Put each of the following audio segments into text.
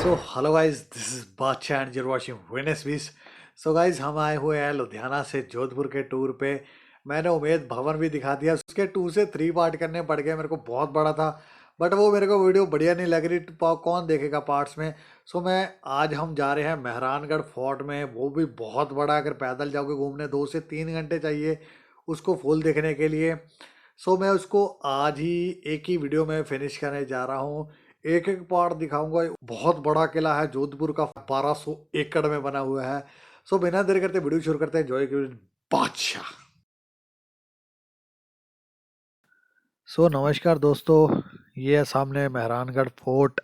So hello guys, this is Badshah and you're watching Venus Beach। So guys, हम आए हुए हैं लुधियाना से जोधपुर के टूर पे। मैंने उमेद भवन भी दिखा दिया। उसके 2 से 3 पार्ट करने पड़ गए, मेरे को बहुत बड़ा था बट वो मेरे को वीडियो बढ़िया नहीं लग रही। कौन देखेगा पार्ट्स में। सो मैं आज हम जा रहे हैं मेहरानगढ़ फोर्ट में, वो भी बहुत बड़ा। अगर पैदल जाओगे घूमने 2 से 3 घंटे चाहिए उसको फुल देखने के लिए। सो मैं उसको आज ही एक ही वीडियो में फिनिश करने जा रहा हूँ। एक एक पार्ट दिखाऊंगा। बहुत बड़ा किला है जोधपुर का, 1200 एकड़ में बना हुआ है। सो बिना देर करते वीडियो शुरू करते हैं। जॉय की बादशाह। सो नमस्कार दोस्तों, ये है सामने मेहरानगढ़ फोर्ट,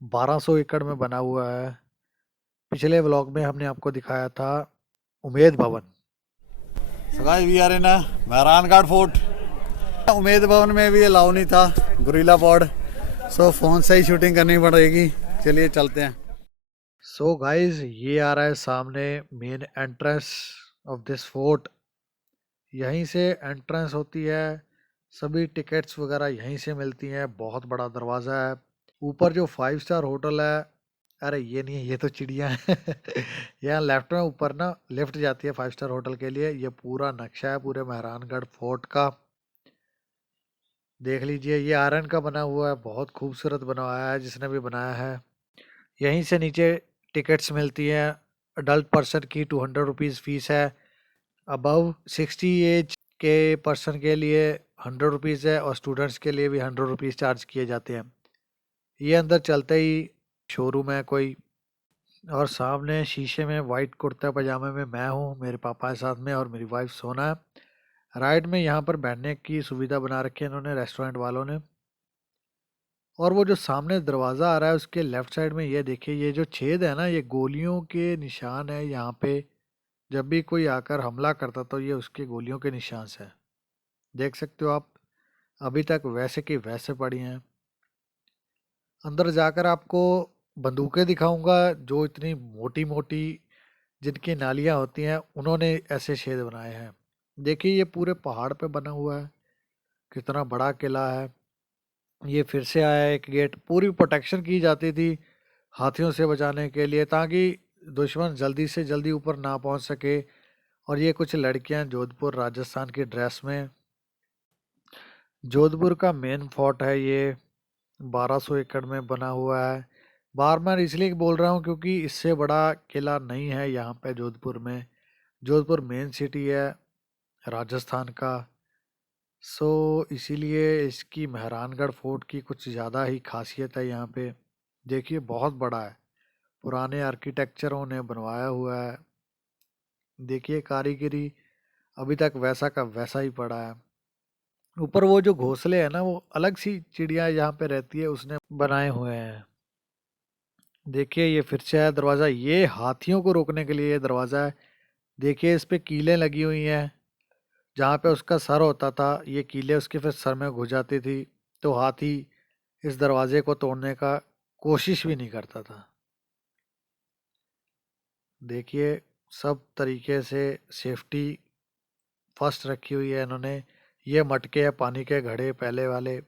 1200 एकड़ में बना हुआ है। पिछले व्लॉग में हमने आपको दिखाया था Umaid Bhawan. So guys, we are in Mehrangarh fort. Umaid Bhawan में भी अलाउ नहीं था गुरिल्ला पॉड, सो फोन से ही शूटिंग करनी पड़ेगी। चलिए चलते हैं। सो गाइस, ये आ रहा है सामने main entrance of this fort. यहीं से एंट्रेंस होती है, सभी टिकट्स वगैरह यहीं से मिलती हैं। बहुत बड़ा दरवाज़ा है। ऊपर जो 5 स्टार होटल है, अरे ये नहीं है, ये तो चिड़िया है। यहाँ लेफ्ट में ऊपर ना लिफ्ट जाती है 5 स्टार होटल के लिए। ये पूरा नक्शा है पूरे मेहरानगढ़ फोर्ट का, देख लीजिए। ये आयरन का बना हुआ है, बहुत खूबसूरत बनवाया है जिसने भी बनाया है। यहीं से नीचे टिकट्स मिलती हैं। अडल्ट पर्सन की 200 रुपीज़ फ़ीस है। अबव 60 एज के पर्सन के लिए 100 रुपीज़ है, और स्टूडेंट्स के लिए भी 100 रुपीज़ चार्ज किए जाते हैं। ये अंदर चलते ही शोरूम है कोई, और सामने शीशे में वाइट कुर्ता पजामे में मैं हूँ, मेरे पापा के साथ में, और मेरी वाइफ सोना है। राइट में यहाँ पर बैठने की सुविधा बना रखी है इन्होंने, रेस्टोरेंट वालों ने। और वो जो सामने दरवाज़ा आ रहा है उसके लेफ्ट साइड में ये देखिए, ये जो छेद है ना, ये गोलियों के निशान है यहाँ पे। जब भी कोई आकर हमला करता तो ये उसके गोलियों के निशान से है, देख सकते हो आप। अभी तक वैसे की वैसे पड़ी हैं। अंदर जाकर आपको बंदूकें दिखाऊंगा, जो इतनी मोटी मोटी जिनकी नालियाँ होती हैं, उन्होंने ऐसे छेद बनाए हैं। देखिए, ये पूरे पहाड़ पे बना हुआ है, कितना बड़ा किला है। ये फिर से आया है एक गेट। पूरी प्रोटेक्शन की जाती थी हाथियों से बचाने के लिए, ताकि दुश्मन जल्दी से जल्दी ऊपर ना पहुंच सके। और ये कुछ लड़कियां जोधपुर राजस्थान की ड्रेस में। जोधपुर का मेन फोर्ट है ये, 1200 एकड़ में बना हुआ है। बार बार इसलिए बोल रहा हूँ क्योंकि इससे बड़ा किला नहीं है यहाँ पे जोधपुर में। जोधपुर मेन सिटी है राजस्थान का। सो इसीलिए इसकी मेहरानगढ़ फोर्ट की कुछ ज़्यादा ही खासियत है यहाँ पे। देखिए, बहुत बड़ा है, पुराने आर्किटेक्चरों ने बनवाया हुआ है। देखिए कारीगरी अभी तक वैसा का वैसा ही पड़ा है। ऊपर वो जो घोंसले है ना, वो अलग सी चिड़िया यहाँ पे रहती है, उसने बनाए हुए हैं। देखिए, ये फिर से है दरवाज़ा। ये हाथियों को रोकने के लिए ये दरवाज़ा है। देखिए, इस पे कीलें लगी हुई हैं। जहाँ पे उसका सर होता था, ये कीलें उसके फिर सर में घुस जाती थी, तो हाथी इस दरवाजे को तोड़ने का कोशिश भी नहीं करता था। देखिए, सब तरीके से सेफ्टी फर्स्ट रखी हुई है इन्होंने। ये मटके हैं पानी के घड़े पहले वाले,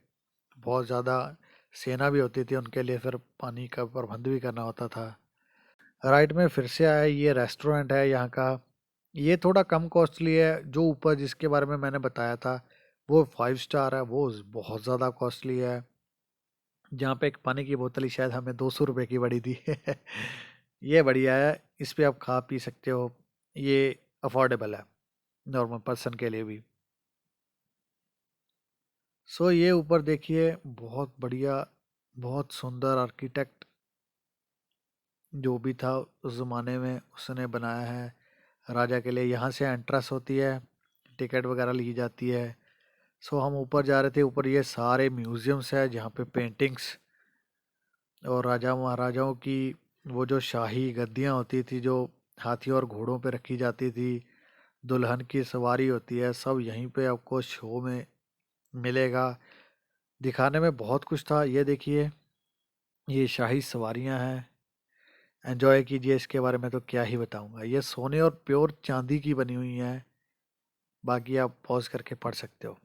बहुत ज़्यादा सेना भी होती थी उनके लिए, फिर पानी का प्रबंध भी करना होता था। राइट में फिर से आया, ये रेस्टोरेंट है यहाँ का। ये थोड़ा कम कॉस्टली है। जो ऊपर जिसके बारे में मैंने बताया था वो 5 स्टार है, वो बहुत ज़्यादा कॉस्टली है। जहाँ पे एक पानी की बोतल ही शायद हमें 200 रुपये की पड़ी थी। ये बढ़िया है, इस पे आप खा पी सकते हो। ये अफोर्डेबल है नॉर्मल पर्सन के लिए भी। सो ये ऊपर देखिए, बहुत बढ़िया, बहुत सुंदर आर्किटेक्ट जो भी था उस ज़माने में उसने बनाया है राजा के लिए। यहाँ से एंट्रेंस होती है, टिकट वगैरह ली जाती है। सो हम ऊपर जा रहे थे। ऊपर ये सारे म्यूज़ियम्स है जहाँ पे पेंटिंग्स और राजा महाराजाओं की वो जो शाही गद्दियाँ होती थी, जो हाथियों और घोड़ों पे रखी जाती थी, दुल्हन की सवारी होती है, सब यहीं पे आपको शो में मिलेगा। दिखाने में बहुत कुछ था। ये देखिए, ये शाही सवारियाँ हैं, एंजॉय कीजिए। इसके बारे में तो क्या ही बताऊंगा। ये सोने और प्योर चांदी की बनी हुई है। बाकी आप पॉज करके पढ़ सकते हो।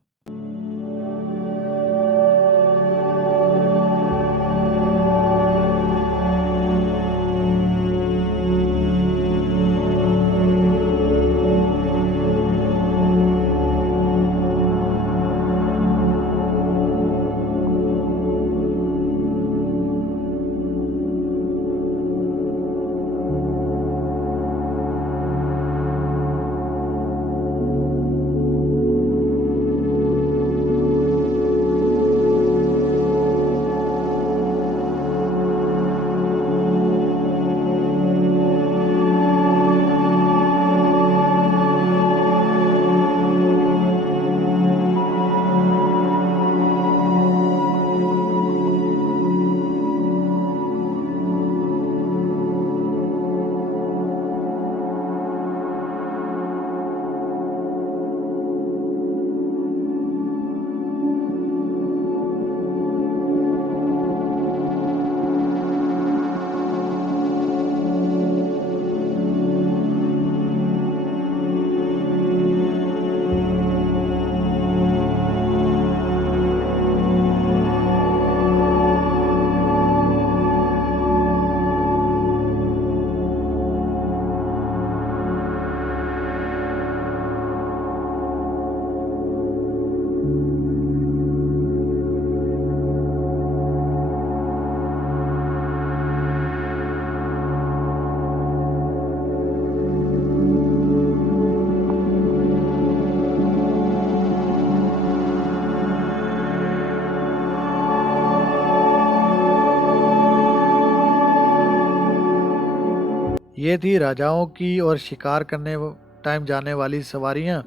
ये थी राजाओं की और शिकार करने टाइम जाने वाली सवारियां।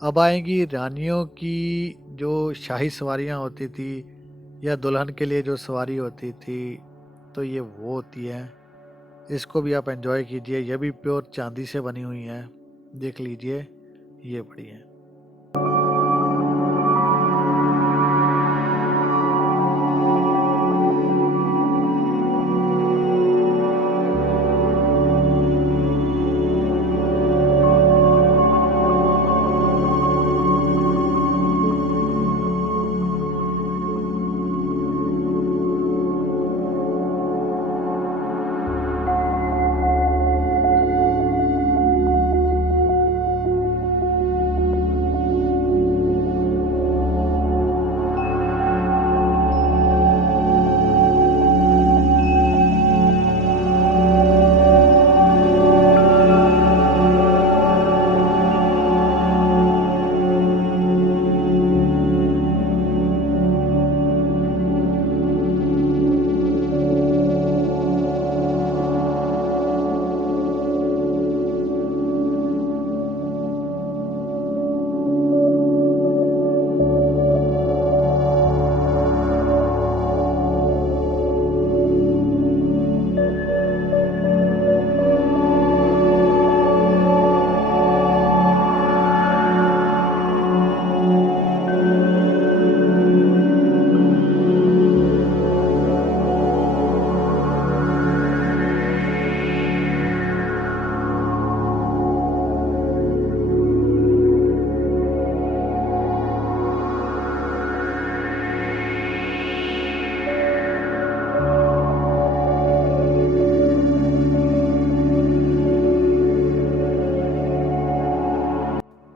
अब आएंगी रानियों की जो शाही सवारियां होती थी या दुल्हन के लिए जो सवारी होती थी, तो ये वो होती है। इसको भी आप एंजॉय कीजिए। ये भी प्योर चांदी से बनी हुई है, देख लीजिए, ये बड़ी है।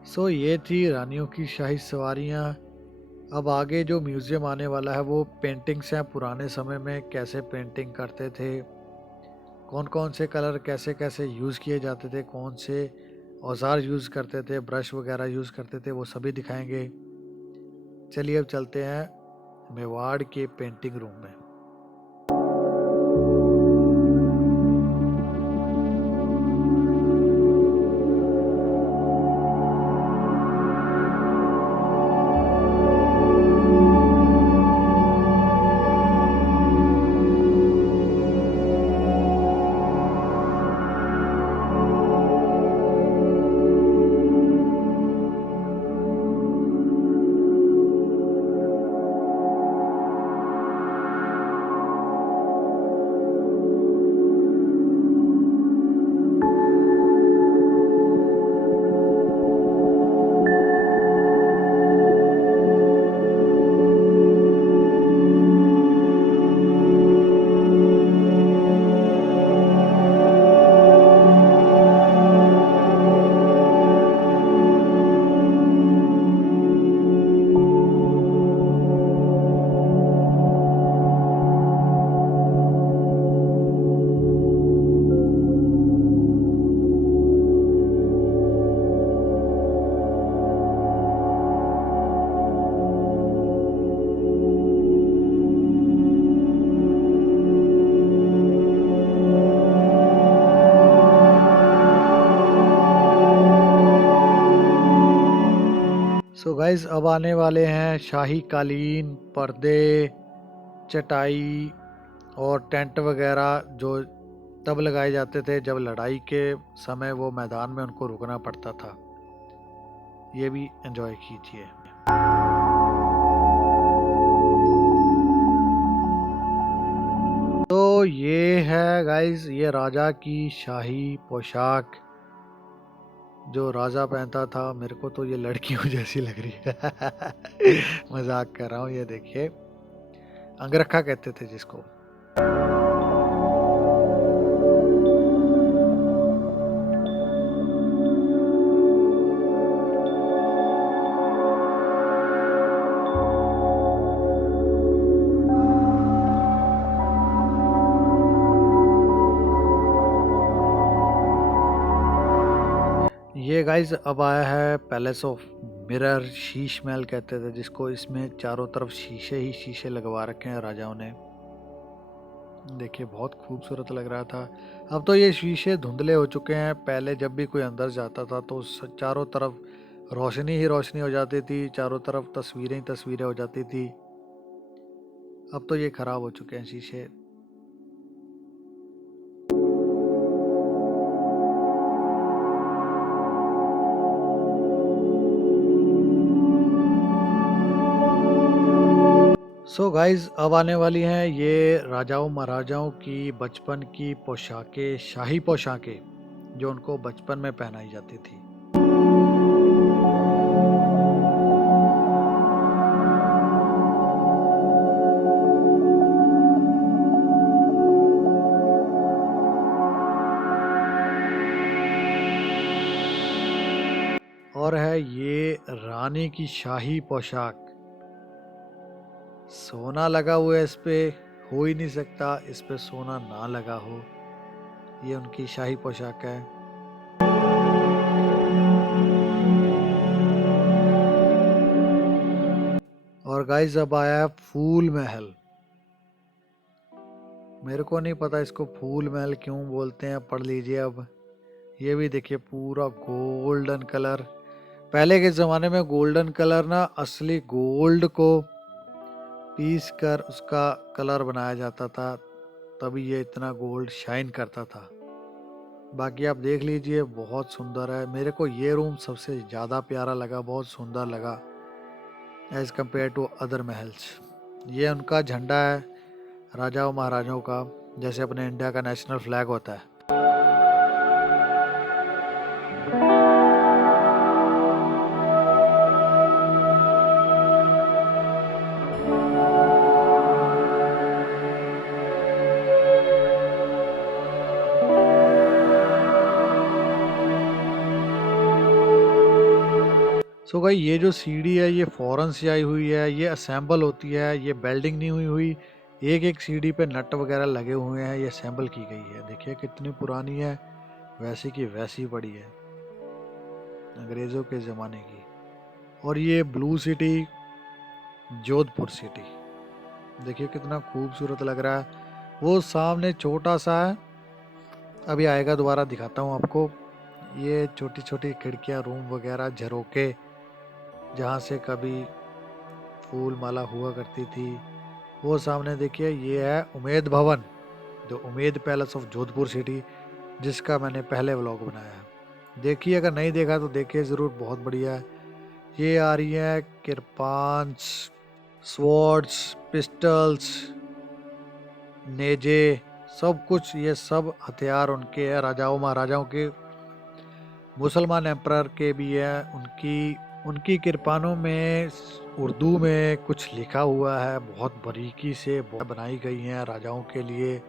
सो ये थी रानियों की शाही सवारियाँ। अब आगे जो म्यूज़ियम आने वाला है वो पेंटिंग्स हैं, पुराने समय में कैसे पेंटिंग करते थे, कौन कौन से कलर कैसे कैसे यूज़ किए जाते थे, कौन से औजार यूज़ करते थे, ब्रश वगैरह यूज़ करते थे, वो सभी दिखाएंगे। चलिए अब चलते हैं मेवाड़ के पेंटिंग रूम में। सो गाइज अब आने वाले हैं शाही कालीन, पर्दे, चटाई और टेंट वगैरह, जो तब लगाए जाते थे जब लड़ाई के समय वो मैदान में उनको रुकना पड़ता था। ये भी एंजॉय कीजिए। तो ये है गाइज, ये राजा की शाही पोशाक जो राजा पहनता था। मेरे को तो ये लड़कियों जैसी लग रही है। मजाक कर रहा हूँ। ये देखिए, अंगरखा कहते थे जिसको। ये गाइज अब आया है palace of mirror, Sheesh Mahal कहते थे जिसको। इसमें चारों तरफ शीशे ही शीशे लगवा रखे हैं राजाओं ने। देखिए बहुत खूबसूरत लग रहा था। अब तो ये शीशे धुंधले हो चुके हैं। पहले जब भी कोई अंदर जाता था तो चारों तरफ रोशनी ही रोशनी हो जाती थी, चारों तरफ तस्वीरें ही तस्वीरें हो जाती थी। अब तो ये खराब हो चुके हैं शीशे। सो गाइज, अब आने वाली हैं ये राजाओं महाराजाओं की बचपन की पोशाकें, शाही पोशाकें जो उनको बचपन में पहनाई जाती थी। और है ये रानी की शाही पोशाक। सोना लगा हुआ है इस पे, हो ही नहीं सकता इस पे सोना ना लगा हो। ये उनकी शाही पोशाक है। और गाइस, अब आया है फूल महल। मेरे को नहीं पता इसको फूल महल क्यों बोलते हैं, पढ़ लीजिए अब। ये भी देखिए पूरा गोल्डन कलर। पहले के ज़माने में गोल्डन कलर ना असली गोल्ड को पीस कर उसका कलर बनाया जाता था, तभी ये इतना गोल्ड शाइन करता था। बाकी आप देख लीजिए बहुत सुंदर है। मेरे को ये रूम सबसे ज़्यादा प्यारा लगा, बहुत सुंदर लगा एज़ कम्पेयर टू अदर महल्स। ये उनका झंडा है राजाओं महाराजाओं का, जैसे अपने इंडिया का नेशनल फ्लैग होता है। सो भाई, ये जो सीढ़ी है ये फॉरेन से आई हुई है, ये असेंबल होती है, ये बेल्डिंग नहीं हुई हुई। एक एक सीढ़ी पे नट वगैरह लगे हुए हैं, ये असेंबल की गई है। देखिए कितनी पुरानी है, वैसी की वैसी पड़ी है, अंग्रेज़ों के ज़माने की। और ये ब्लू सिटी, जोधपुर सिटी, देखिए कितना खूबसूरत लग रहा है। वो सामने छोटा सा है, अभी आएगा दोबारा दिखाता हूँ आपको। ये छोटी छोटी खिड़कियाँ, रूम वगैरह, झरोके, जहाँ से कभी फूल माला हुआ करती थी। वो सामने देखिए ये है Umaid Bhawan, the Umed palace of Jodhpur city, जिसका मैंने पहले व्लॉग बनाया है। देखिए, अगर नहीं देखा तो देखिए ज़रूर, बहुत बढ़िया है। ये आ रही है किरपांस, स्वॉर्ड्स, पिस्टल्स, नेजे, सब कुछ। ये सब हथियार उनके हैं, राजाओं महाराजाओं के। मुसलमान एम्परर के भी है। उनकी उनकी किरपानों में उर्दू में कुछ लिखा हुआ है, बहुत बारीकी से बनाई गई हैं राजाओं के लिए।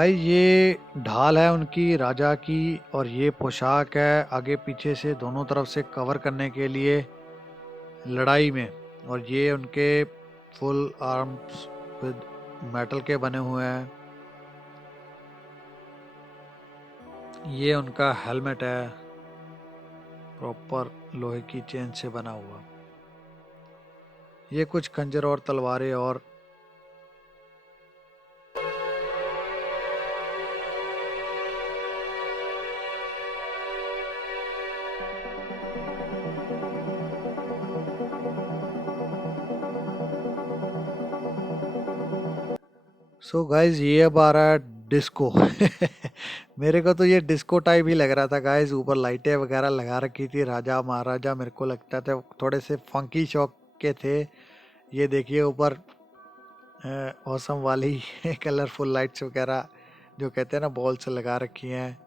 गाइस ये ढाल है उनकी राजा की और ये पोशाक है आगे पीछे से दोनों तरफ से कवर करने के लिए लड़ाई में। और ये उनके फुल आर्म्स विद मेटल के बने हुए हैं। ये उनका हेलमेट है प्रॉपर लोहे की चेन से बना हुआ। ये कुछ खंजर और तलवारें और सो गाइज ये अब आ रहा है डिस्को। मेरे को तो ये डिस्को टाइप ही लग रहा था गाइज। ऊपर लाइटें वगैरह लगा रखी थी। राजा महाराजा मेरे को लगता था थोड़े से फंकी शौक के थे। ये देखिए ऊपर औसम वाली कलरफुल लाइट्स वगैरह जो कहते हैं ना बॉल से लगा रखी हैं।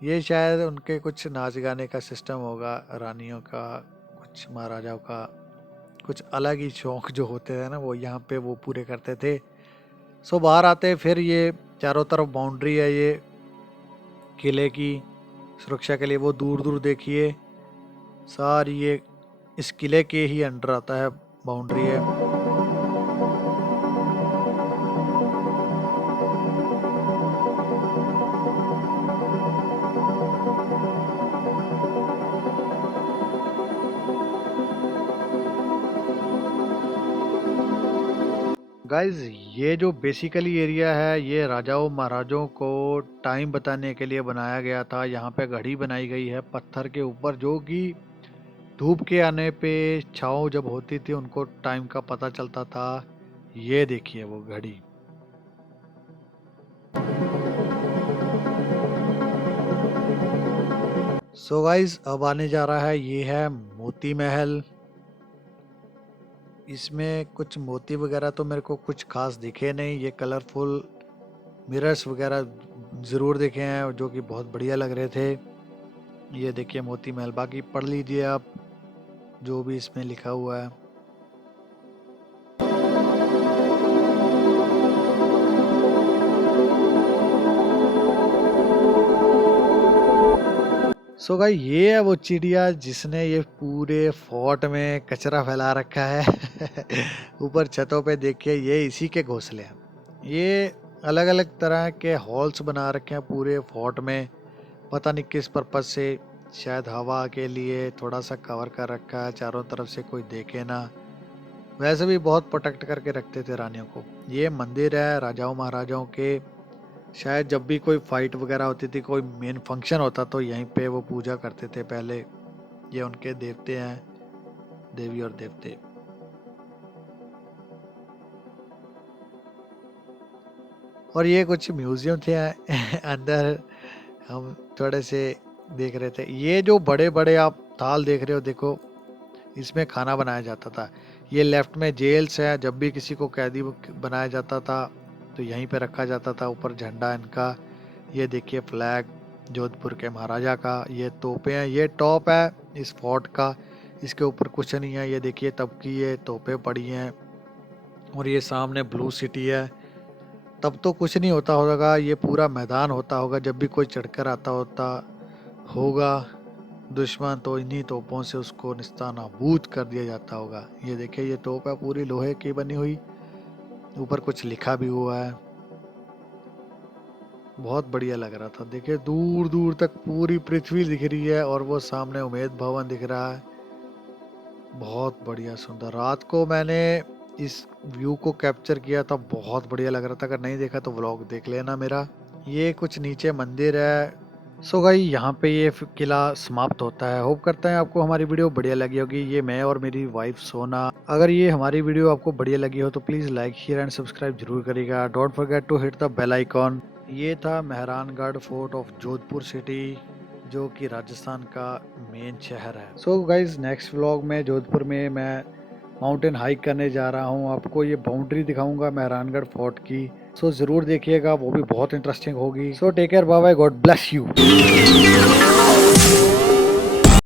ये शायद उनके कुछ नाच गाने का सिस्टम होगा। रानियों का कुछ महाराजाओं का कुछ अलग ही शौक जो होते हैं ना वो यहाँ पे वो पूरे करते थे। सो बाहर आते फिर ये चारों तरफ बाउंड्री है ये किले की सुरक्षा के लिए। वो दूर दूर देखिए सारी ये इस किले के ही अंडर आता है बाउंड्री है। गाइज ये जो बेसिकली एरिया है ये राजाओं महाराजों को टाइम बताने के लिए बनाया गया था। यहाँ पे घड़ी बनाई गई है पत्थर के ऊपर जो कि धूप के आने पे छाँव जब होती थी उनको टाइम का पता चलता था। ये देखिए वो घड़ी। सो गाइज अब आने जा रहा है ये है मोती महल। इसमें कुछ मोती वगैरह तो मेरे को कुछ खास दिखे नहीं। ये कलरफुल मिरर्स वगैरह ज़रूर दिखे हैं जो कि बहुत बढ़िया लग रहे थे। ये देखिए मोती महल। बाकी पढ़ लीजिए आप जो भी इसमें लिखा हुआ है। सो गाइस ये है वो चिड़िया जिसने ये पूरे फोर्ट में कचरा फैला रखा है। ऊपर छतों पे देखिए ये इसी के घोंसले हैं। ये अलग अलग तरह के हॉल्स बना रखे हैं पूरे फोर्ट में। पता नहीं किस पर्पज से, शायद हवा के लिए थोड़ा सा कवर कर रखा है चारों तरफ से कोई देखे ना। वैसे भी बहुत प्रोटेक्ट करके रखते थे रानियों को। ये मंदिर है राजाओं महाराजाओं के। शायद जब भी कोई फाइट वगैरह होती थी कोई मेन फंक्शन होता तो यहीं पे वो पूजा करते थे पहले। ये उनके देवते हैं, देवी और देवते। और ये कुछ म्यूजियम थे अंदर हम थोड़े से देख रहे थे। ये जो बड़े बड़े आप थाल देख रहे हो देखो इसमें खाना बनाया जाता था। ये लेफ्ट में जेल्स है। जब भी किसी को कैदी बनाया जाता था तो यहीं पे रखा जाता था। ऊपर झंडा इनका। ये देखिए फ्लैग जोधपुर के महाराजा का। ये तोपें हैं। ये टॉप है इस फोर्ट का। इसके ऊपर कुछ नहीं है। ये देखिए तब की ये तोपें पड़ी हैं। और ये सामने ब्लू सिटी है। तब तो कुछ नहीं होता होगा। ये पूरा मैदान होता होगा जब भी कोई चढ़कर आता होगा दुश्मन तो इन्हीं तोपों से उसको निस्तानाबूद कर दिया जाता होगा। ये देखिए ये तोप है पूरी लोहे की बनी हुई। ऊपर कुछ लिखा भी हुआ है। बहुत बढ़िया लग रहा था। देखिए दूर दूर तक पूरी पृथ्वी दिख रही है और वो सामने उम्मेद भवन दिख रहा है। बहुत बढ़िया सुंदर। रात को मैंने इस व्यू को कैप्चर किया था। बहुत बढ़िया लग रहा था। अगर नहीं देखा तो व्लॉग देख लेना मेरा। ये कुछ नीचे मंदिर है। सो गाइस यहाँ पे ये किला समाप्त होता है। होप करते हैं आपको हमारी वीडियो बढ़िया लगी होगी। ये मैं और मेरी वाइफ सोना। अगर ये हमारी वीडियो आपको बढ़िया लगी हो तो please like share and subscribe जरूर करिएगा। Don't forget to hit the bell icon. ये था Mehrangarh fort of Jodhpur city जो कि राजस्थान का मेन शहर है। सो गाइज नेक्स्ट व्लॉग में जोधपुर में मैं माउंटेन हाइक करने जा रहा हूँ। आपको ये बाउंड्री दिखाऊंगा मेहरानगढ़ फोर्ट की। सो ज़रूर देखिएगा वो भी बहुत इंटरेस्टिंग होगी। So take care, bye bye, God bless you.